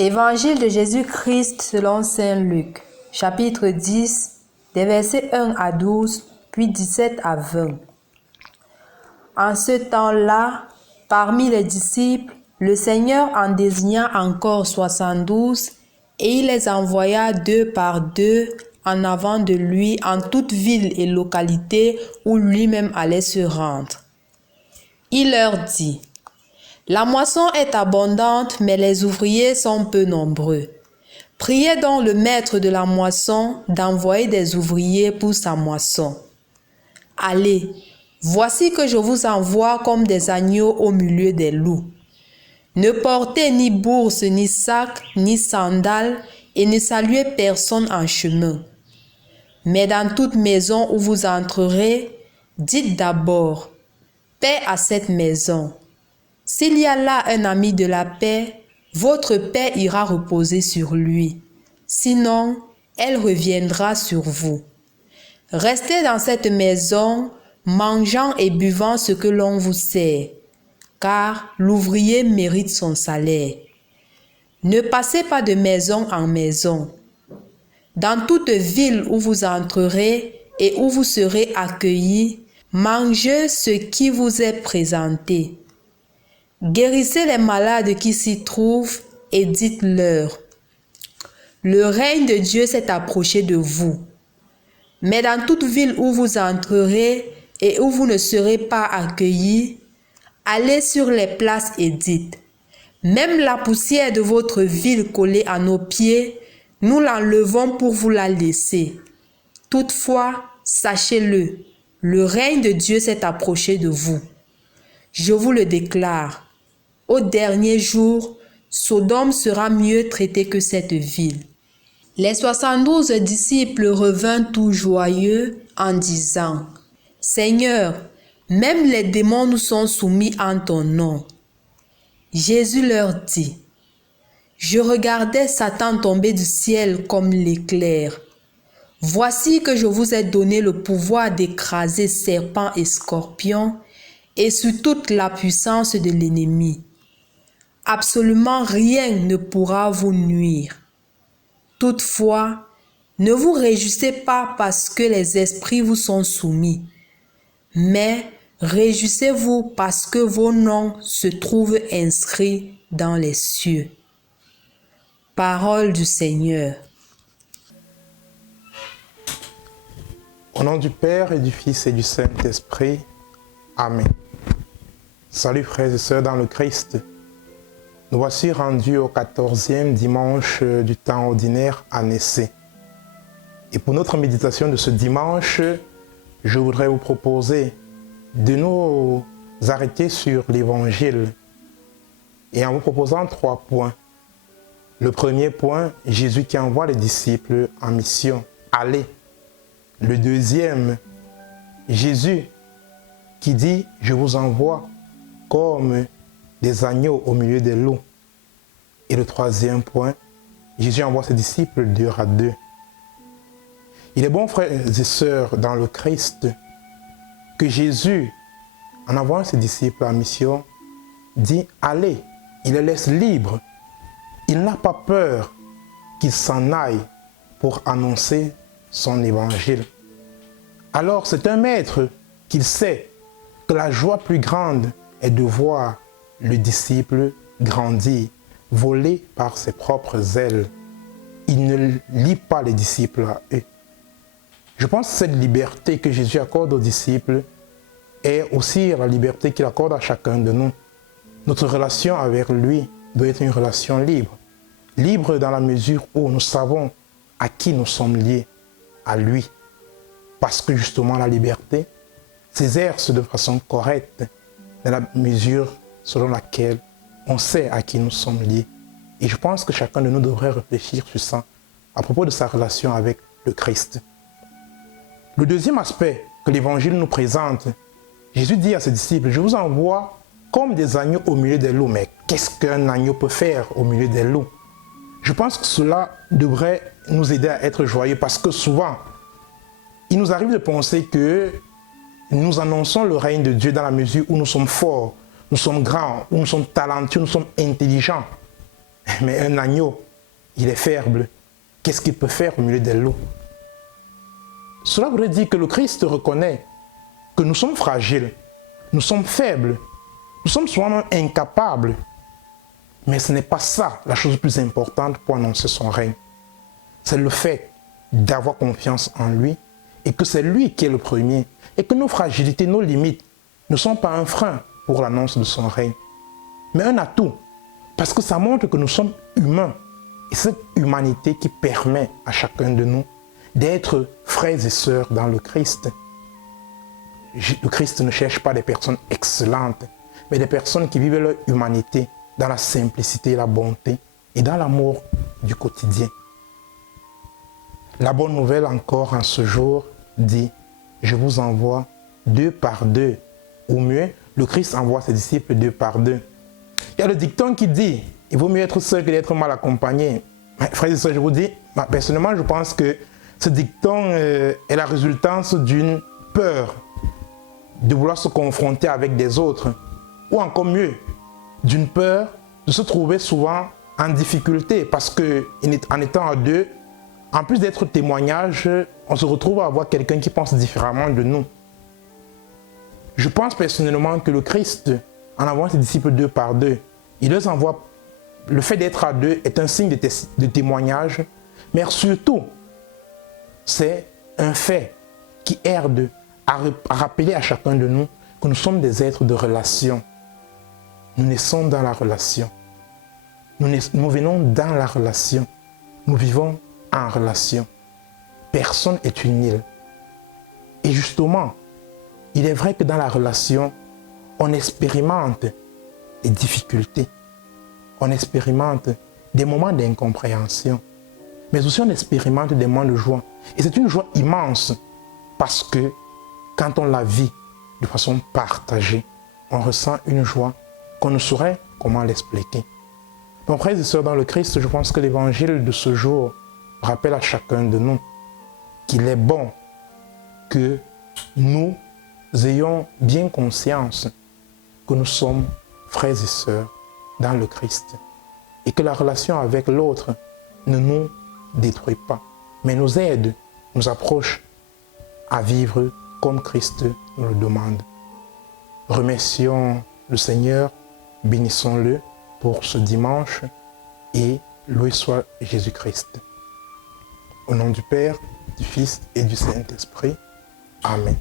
Évangile de Jésus-Christ selon saint Luc, chapitre 10, des versets 1 à 12, puis 17 à 20. En ce temps-là, parmi les disciples, le Seigneur en désigna encore 72 et il les envoya 2 par 2 en avant de lui en toute ville et localité où lui-même allait se rendre. Il leur dit: la moisson est abondante, mais les ouvriers sont peu nombreux. Priez donc le maître de la moisson d'envoyer des ouvriers pour sa moisson. Allez, voici que je vous envoie comme des agneaux au milieu des loups. Ne portez ni bourse, ni sac, ni sandales, et ne saluez personne en chemin. Mais dans toute maison où vous entrerez, dites d'abord: paix à cette maison. S'il y a là un ami de la paix, votre paix ira reposer sur lui. Sinon, elle reviendra sur vous. Restez dans cette maison, mangeant et buvant ce que l'on vous sert, car l'ouvrier mérite son salaire. Ne passez pas de maison en maison. Dans toute ville où vous entrerez et où vous serez accueillis, mangez ce qui vous est présenté. Guérissez les malades qui s'y trouvent et dites-leur: le règne de Dieu s'est approché de vous. Mais dans toute ville où vous entrerez et où vous ne serez pas accueillis, allez sur les places et dites: même la poussière de votre ville collée à nos pieds, nous l'enlevons pour vous la laisser. Toutefois, sachez-le, le règne de Dieu s'est approché de vous. Je vous le déclare. Au dernier jour, Sodome sera mieux traitée que cette ville. Les 72 disciples revinrent tout joyeux en disant: Seigneur, même les démons nous sont soumis en ton nom. Jésus leur dit: je regardais Satan tomber du ciel comme l'éclair. Voici que je vous ai donné le pouvoir d'écraser serpents et scorpions et sur toute la puissance de l'ennemi. Absolument rien ne pourra vous nuire. Toutefois, ne vous réjouissez pas parce que les esprits vous sont soumis, mais réjouissez-vous parce que vos noms se trouvent inscrits dans les cieux. Parole du Seigneur. Au nom du Père et du Fils et du Saint-Esprit. Amen. Salut frères et sœurs dans le Christ. Nous voici rendus au 14e dimanche du temps ordinaire à Naissé. Et pour notre méditation de ce dimanche, je voudrais vous proposer de nous arrêter sur l'Évangile et en vous proposant 3 points. Le premier point, Jésus qui envoie les disciples en mission. Allez. Le deuxième, Jésus qui dit: je vous envoie comme des agneaux au milieu des loups. Et le troisième point, Jésus envoie ses disciples 2 à 2. Il est bon, frères et sœurs, dans le Christ, que Jésus, en envoyant ses disciples en mission, dit: allez, il les laisse libres. Il n'a pas peur qu'ils s'en aillent pour annoncer son évangile. Alors c'est un maître qu'il sait que la joie plus grande est de voir le disciple grandir, voler par ses propres ailes. Il ne lie pas les disciples à eux. Je pense que cette liberté que Jésus accorde aux disciples est aussi la liberté qu'il accorde à chacun de nous. Notre relation avec lui doit être une relation libre. Libre dans la mesure où nous savons à qui nous sommes liés, à lui. Parce que justement la liberté s'exerce de façon correcte dans la mesure selon laquelle on sait à qui nous sommes liés. Et je pense que chacun de nous devrait réfléchir sur ça à propos de sa relation avec le Christ. Le deuxième aspect que l'Évangile nous présente, Jésus dit à ses disciples: je vous envoie comme des agneaux au milieu des loups. Mais qu'est-ce qu'un agneau peut faire au milieu des loups? Je pense que cela devrait nous aider à être joyeux parce que souvent, il nous arrive de penser que nous annonçons le règne de Dieu dans la mesure où nous sommes forts, nous sommes grands, où nous sommes talentueux, nous sommes intelligents. Mais un agneau, il est faible. Qu'est-ce qu'il peut faire au milieu des loups? Cela voudrait dire que le Christ reconnaît que nous sommes fragiles, nous sommes faibles, nous sommes souvent même incapables. Mais ce n'est pas ça la chose plus importante pour annoncer son règne. C'est le fait d'avoir confiance en lui et que c'est lui qui est le premier et que nos fragilités, nos limites ne sont pas un frein pour l'annonce de son règne, mais un atout parce que ça montre que nous sommes humains et cette humanité qui permet à chacun de nous d'être frères et sœurs dans le Christ. Le Christ ne cherche pas des personnes excellentes, mais des personnes qui vivent leur humanité dans la simplicité, la bonté et dans l'amour du quotidien. La bonne nouvelle encore en ce jour dit, je vous envoie 2 par 2. Ou mieux, le Christ envoie ses disciples 2 par 2. Il y a le dicton qui dit, il vaut mieux être seul que d'être mal accompagné. Frères et sœurs, je vous dis, personnellement, je pense que ce dicton est la résultance d'une peur de vouloir se confronter avec des autres. Ou encore mieux, d'une peur de se trouver souvent en difficulté parce qu'en étant à 2, en plus d'être témoignage, on se retrouve à avoir quelqu'un qui pense différemment de nous. Je pense personnellement que le Christ, en envoyant ses disciples 2 par 2, il leur envoie, le fait d'être à 2 est un signe de témoignage, mais surtout, c'est un fait qui aide à rappeler à chacun de nous que nous sommes des êtres de relation. Nous naissons dans la relation. Nous venons dans la relation. Nous vivons en relation. Personne n'est une île. Et justement, il est vrai que dans la relation, on expérimente des difficultés. On expérimente des moments d'incompréhension. Mais aussi on expérimente des moments de joie. Et c'est une joie immense parce que quand on la vit de façon partagée, on ressent une joie qu'on ne saurait comment l'expliquer. Donc, frères et sœurs dans le Christ, je pense que l'évangile de ce jour rappelle à chacun de nous qu'il est bon que nous ayons bien conscience que nous sommes frères et sœurs dans le Christ et que la relation avec l'autre ne nous détruit pas, mais nous aide, nous approche à vivre comme Christ nous le demande. Remercions le Seigneur, bénissons-le pour ce dimanche et loué soit Jésus-Christ. Au nom du Père, du Fils et du Saint-Esprit. Amen.